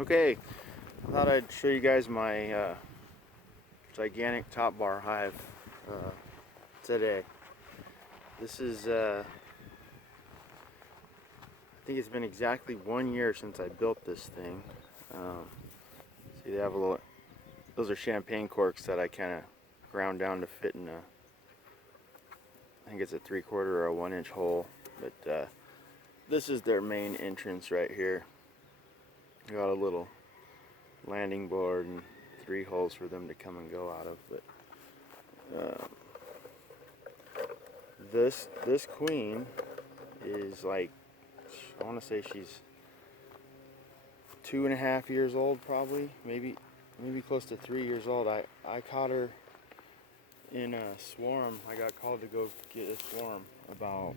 Okay, I thought I'd show you guys my gigantic top bar hive today. This is, I think it's been exactly 1 year since I built this thing. See, they have a little, those are champagne corks that I kind of ground down to fit in a, I think it's a 3/4 or a 1-inch hole. But this is their main entrance right here. Got a little landing board and 3 holes for them to come and go out of. But this queen is like, I want to say she's 2.5 years old, probably, maybe close to 3 years old. I caught her in a swarm. I got called to go get a swarm about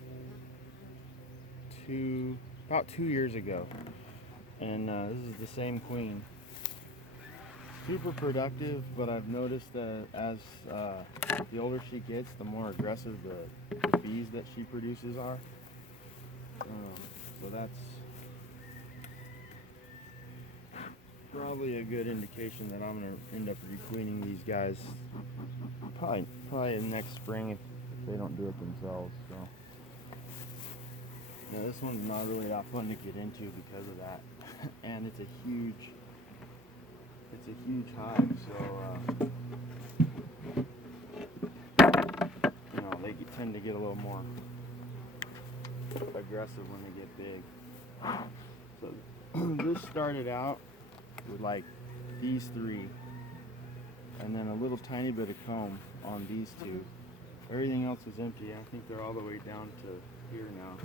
2 years ago, and this is the same queen. Super productive, but I've noticed that as the older she gets, the more aggressive the bees that she produces are. So that's probably a good indication that I'm going to end up requeening these guys probably next spring if they don't do it themselves. So yeah, this one's not really that fun to get into because of that. And it's a huge hive, so you know, they tend to get a little more aggressive when they get big. So this started out with like these 3, and then a little tiny bit of comb on these 2. Everything else is empty. I think they're all the way down to here now.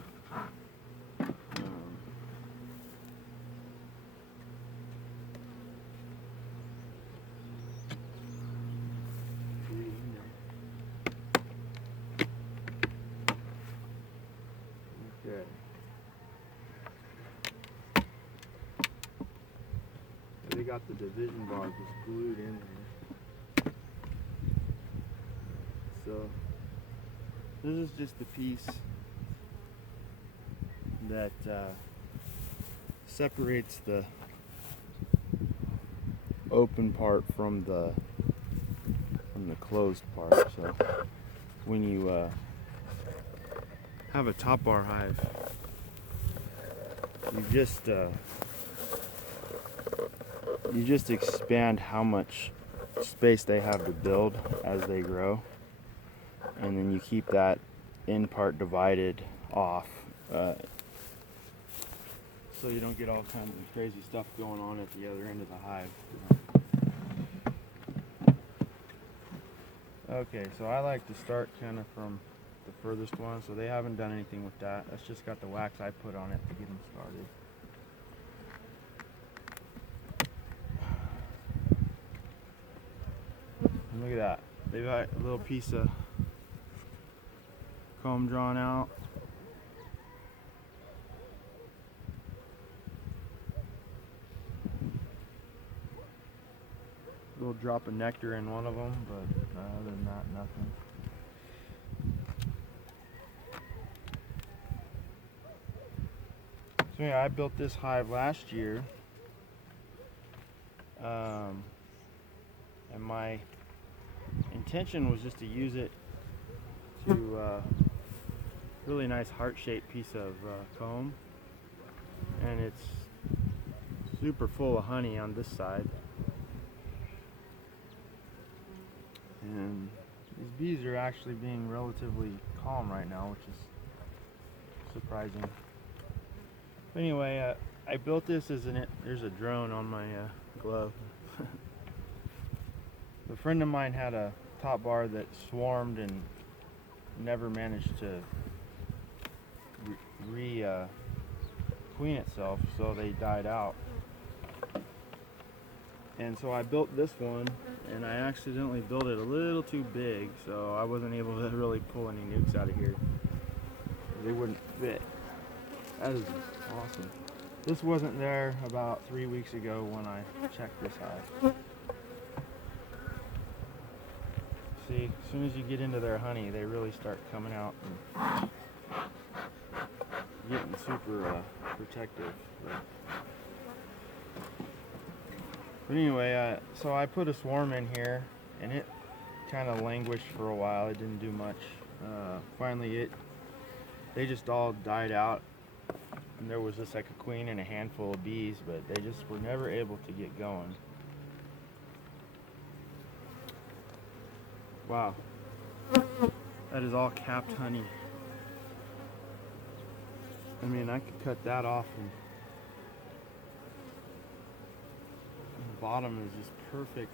Okay. They got the division bars just glued in there. So this is just the piece that separates the open part from the closed part. So when you have a top bar hive, you just expand how much space they have to build as they grow, and then you keep that end part divided off, so you don't get all kinds of crazy stuff going on at the other end of the hive. Okay, so I like to start kind of from the furthest one, so they haven't done anything with that. That's just got the wax I put on it to get them started. And look at that. They've got a little piece of comb drawn out. A little drop of nectar in one of them, but other than that, nothing. So yeah, I built this hive last year, and my intention was just to use it to really nice heart-shaped piece of comb, and it's super full of honey on this side. And these bees are actually being relatively calm right now, which is surprising. Anyway, I built this as there's a drone on my glove. A friend of mine had a top bar that swarmed and never managed to queen itself, so they died out. And so I built this one, and I accidentally built it a little too big, so I wasn't able to really pull any nukes out of here. They wouldn't fit. That is awesome. This wasn't there about 3 weeks ago when I checked this hive. See, as soon as you get into their honey, they really start coming out and getting super protective. But But anyway, so I put a swarm in here, and it kind of languished for a while. It didn't do much. Finally, they just all died out, and there was just like a queen and a handful of bees, but they just were never able to get going. Wow, that is all capped honey. I mean, I could cut that off, and the bottom is just perfect,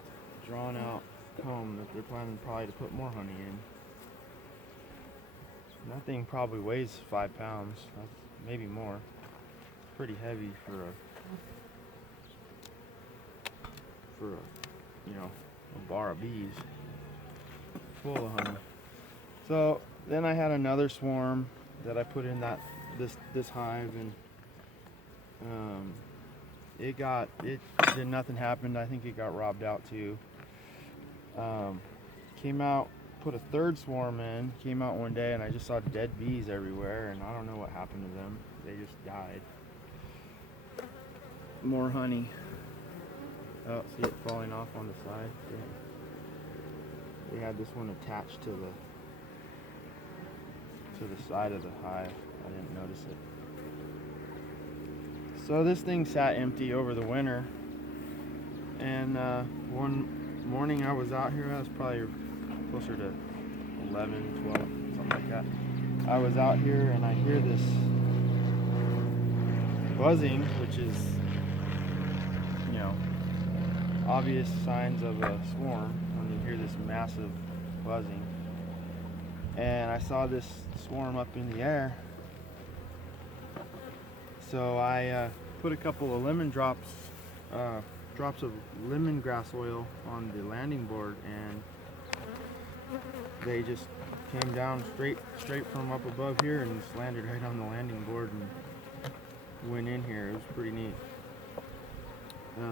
drawn out comb that they're planning probably to put more honey in. That thing probably weighs 5 pounds, maybe more. It's pretty heavy for a a bar of bees full of honey. So then I had another swarm that I put in this hive, and nothing happened. I think it got robbed out too. Came out, put a third swarm in, came out one day, and I just saw dead bees everywhere, and I don't know what happened to them. They just died. More honey. Oh, see it falling off on the side? They had this one attached to the side of the hive. I didn't notice it. So this thing sat empty over the winter, and one morning I was out here. I was probably closer to 11, 12, something like that. I was out here and I hear this buzzing, which is, obvious signs of a swarm when you hear this massive buzzing. And I saw this swarm up in the air. So I put a couple of drops of lemongrass oil on the landing board, and they just came down straight from up above here and just landed right on the landing board and went in here. It was pretty neat. Let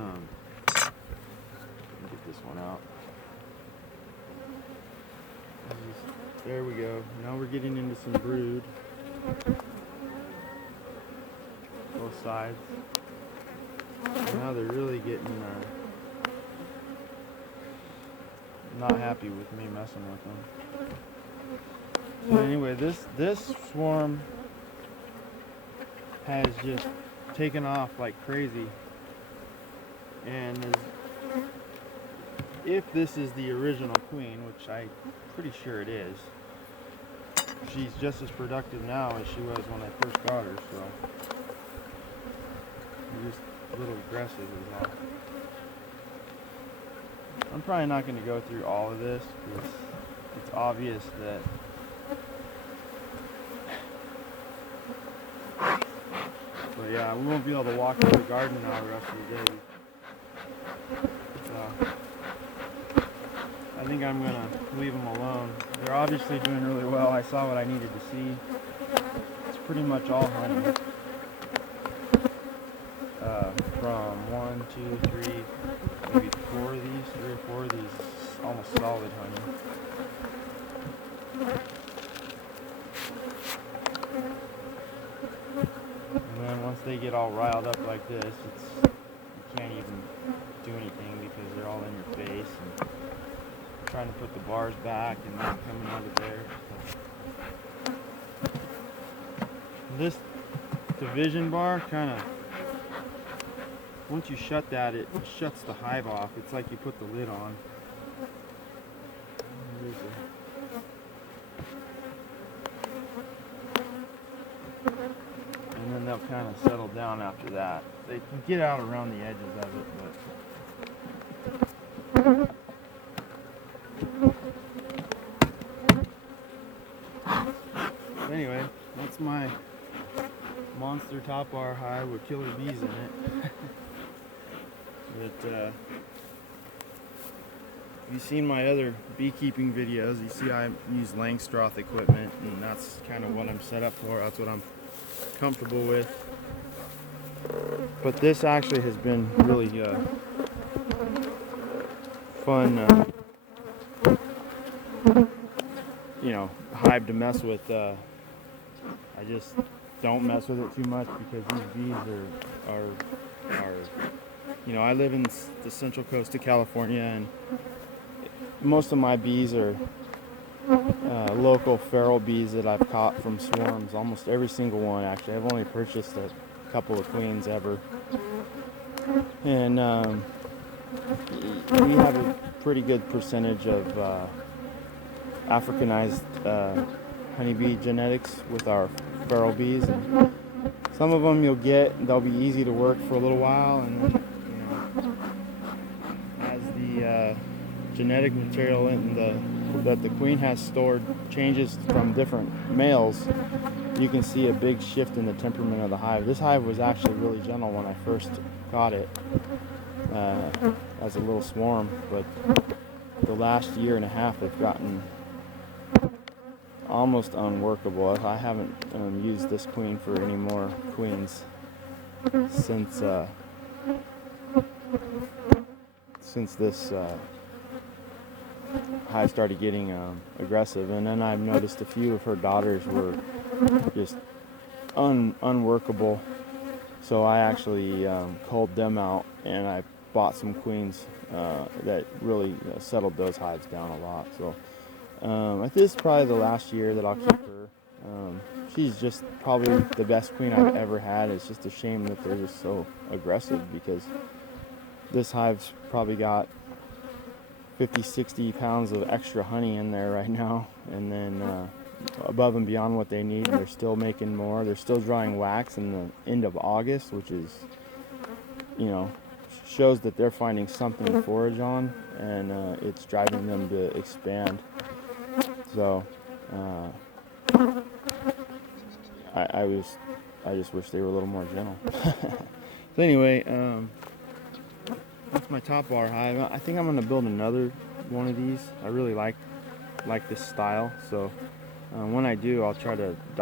me get this one out. There we go. Now we're getting into some brood. Both sides. Now they're really getting not happy with me messing with them. So anyway, this swarm has just taken off like crazy, and if this is the original queen, which I'm pretty sure it is, she's just as productive now as she was when I first got her. So I'm just a little aggressive is all. I'm probably not going to go through all of this because it's obvious that but yeah, we won't be able to walk through the garden now the rest of the day. So I think I'm going to leave them alone. They're obviously doing really well. I saw what I needed to see. It's pretty much all honey. From 1, 2, 3, maybe 4 of these, 3 or 4 of these, almost solid honey. And then once they get all riled up like this, you can't even do anything because they're all in your face and trying to put the bars back and then coming out of there. This division bar kind of, once you shut that, it shuts the hive off. It's like you put the lid on. And then they'll kind of settle down after that. They can get out around the edges of it, but anyway, that's my monster top bar hive with killer bees in it. But if you've seen my other beekeeping videos, you see I use Langstroth equipment, and that's kind of what I'm set up for. That's what I'm comfortable with. But this actually has been really fun, hive to mess with. I just don't mess with it too much because these bees are You know, I live in the central coast of California, and most of my bees are local feral bees that I've caught from swarms. Almost every single one, actually. I've only purchased a couple of queens ever, and we have a pretty good percentage of Africanized honeybee genetics with our feral bees, and some of them they'll be easy to work for a little while, and then, you know, as the genetic material that the queen has stored changes from different males, you can see a big shift in the temperament of the hive. This hive was actually really gentle when I first got it as a little swarm, but the last year and a half they've gotten almost unworkable. I haven't used this queen for any more queens since this hive started getting aggressive, and then I've noticed a few of her daughters were just unworkable, so I actually culled them out, and I bought some queens that really settled those hives down a lot. So this is probably the last year that I'll keep her. She's just probably the best queen I've ever had. It's just a shame that they're just so aggressive, because this hive's probably got 50-60 pounds of extra honey in there right now, and then above and beyond what they need, they're still making more. They're still drawing wax in the end of August, which is, you know, shows that they're finding something to forage on, and it's driving them to expand. So I just wish they were a little more gentle. So anyway, that's my top bar hive. I think I'm gonna build another one of these. I really like this style, so when I do, I'll try to